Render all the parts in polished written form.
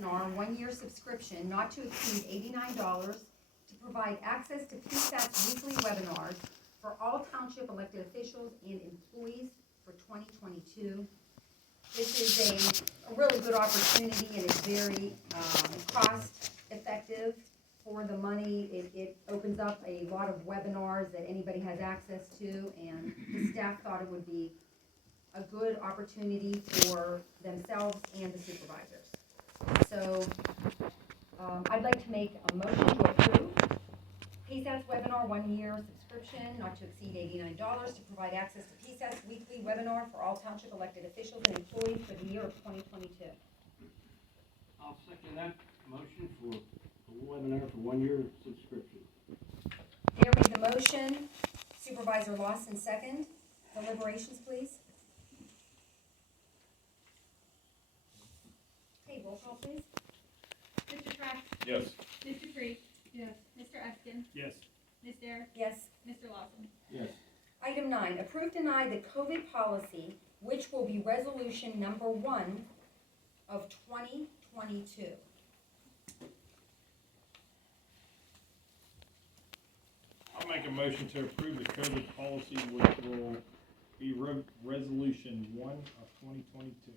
webinar 1-year subscription not to exceed $89 to provide access to PSAT's weekly webinars for all township elected officials and employees for 2022. This is a really good opportunity, and it's very cost effective for the money. It opens up a lot of webinars that anybody has access to, and the staff thought it would be a good opportunity for themselves and the supervisors. So I'd like to make a motion to approve PSAT's webinar 1-year subscription not to exceed $89 to provide access to PSAT's weekly webinar for all township elected officials and employees for the year of 2022. I'll second that motion for a webinar for 1-year subscription. Mayor made the motion, Supervisor Lawson second. Deliberations, please. Okay, roll call, please. Mr. Track? Yes. Mr. Freak? Yes. Mr. Eskin? Yes. Ms. Dare? Yes. Mr. Lawson? Yes. Item 9, approve, deny the COVID policy, which will be resolution number 1 of 2022. I'll make a motion to approve the COVID policy, which will be resolution 1 of 2022.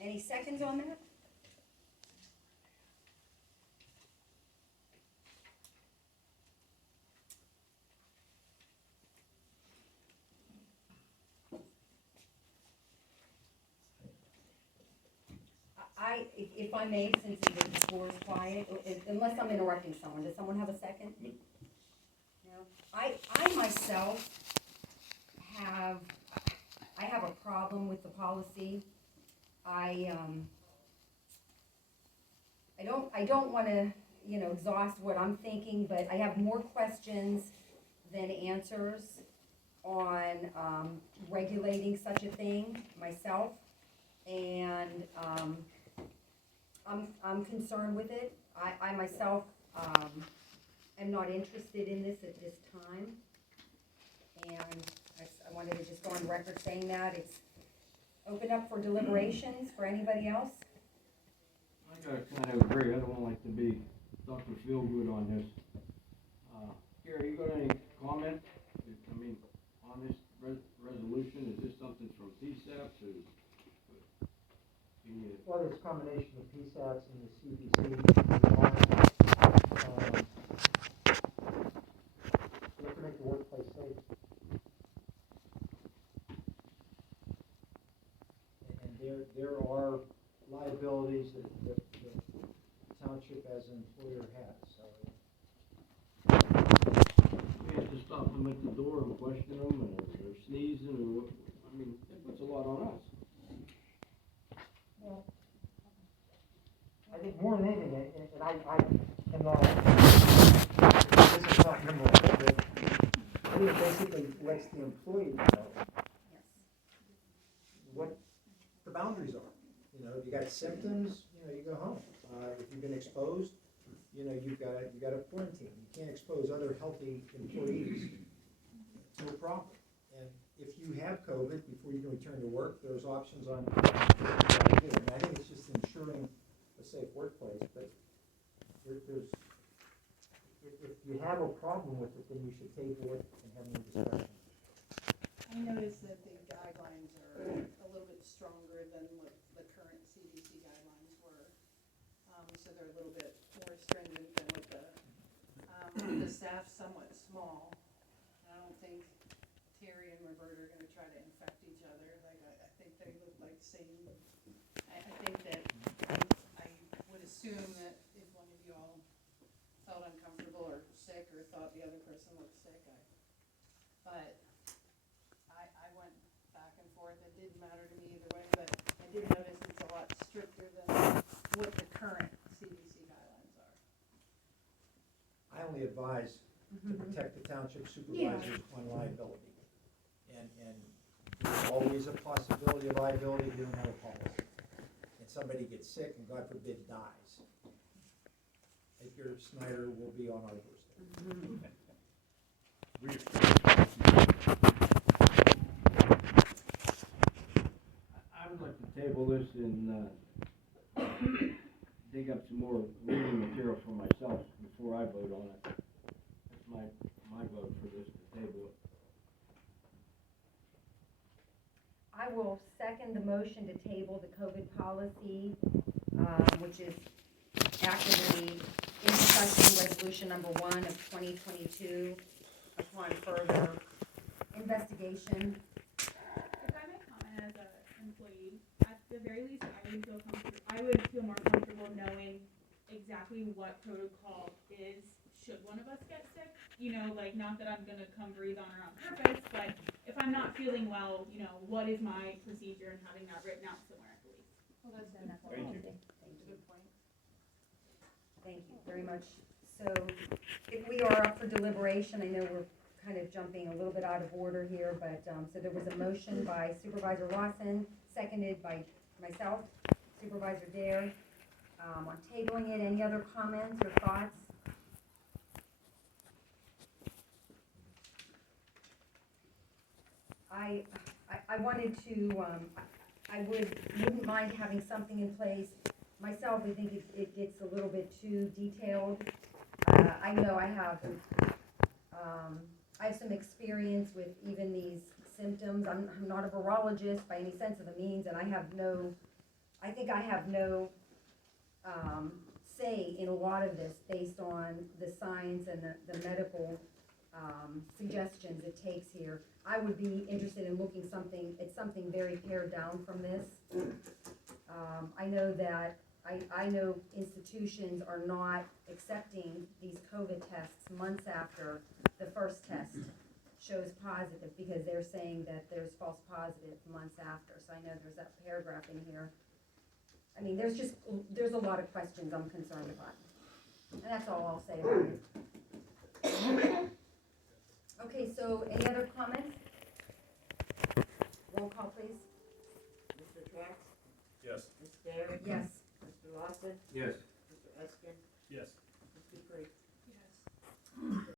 Any seconds on that? If I may, since the floor is quiet, unless I'm interrupting someone, does someone have a second? No. I myself have a problem with the policy. I don't want to, exhaust what I'm thinking, but I have more questions than answers on regulating such a thing myself, and I'm concerned with it. I myself am not interested in this at this time, and I wanted to just go on record saying that. It's open up for deliberations for anybody else. I gotta kind of agree. I don't like to be Dr. Feelgood on this. Gary, you got any comment? I mean, on this resolution, is this something from PSAP to? Well, it's a combination of PSATs and the CDC. We have to make the workplace safe. And there are liabilities that the township as an employer has. So We have to stop them at the door and question them, and they're sneezing, or I mean, it puts a lot on us. well, I think more than anything, and I cannot, this is not number one, but I think it basically lets the employee know what the boundaries are. If you got symptoms, you go home. If you've been exposed, you've got to quarantine. You can't expose other healthy employees to a problem. And if you have COVID before you can return to work, there's options on what you got to do. And I think it's just ensuring a safe workplace. But if you have a problem with it, then you should table it and have more discussion. I noticed that the guidelines are a little bit stronger than what the current CDC guidelines were. So they're a little bit more stringent than what the staff's somewhat small. And I don't think Terry and Roberta are gonna try to infect each other. Like, I think they look like same. I think that I would assume that if one of you all felt uncomfortable or sick or thought the other person looked sick, but I went back and forth. It didn't matter to me either way, but I did notice it's a lot stricter than what the current CDC guidelines are. I only advise to protect the township supervisors on liability. And there's always a possibility of liability if you don't have a policy. And somebody gets sick and God forbid dies. Baker Snyder will be on our doorstep. this and, dig up some more reading material for myself before I vote on it. That's my vote for this, to table it. I will second the motion to table the COVID policy, which is actively in discussion, resolution number 1 of 2022, upon further investigation. If I may comment as an employee, at the very least, I would feel more comfortable knowing exactly what protocol is, should one of us get sick. You know, like, not that I'm gonna come breathe on her on purpose, but if I'm not feeling well, you know, what is my procedure, and having that written out somewhere at least. Well, that's Thank you. Thank you. Thank you very much. So if we are up for deliberation, I know we're kind of jumping a little bit out of order here, but, so there was a motion by Supervisor Lawson, seconded by myself, Supervisor Dare, on tabling it. Any other comments or thoughts? I wanted to, I wouldn't mind having something in place. Myself, I think it gets a little bit too detailed. I know I have some experience with even these symptoms. I'm not a virologist by any sense of the means, and I think I have no say in a lot of this based on the science and the medical suggestions it takes here. I would be interested in looking at something very pared down from this. I know that I know institutions are not accepting these COVID tests months after the first test shows positive, because they're saying that there's false positive months after. So I know there's that paragraph in here. I mean, there's a lot of questions I'm concerned about. And that's all I'll say about it. Okay, so any other comments? Roll call, please. Mr. Trax, Yes. Ms. Dare, Yes. Mr. Lawson, Yes. Mr. Eskin, Yes. Ms. Dupree.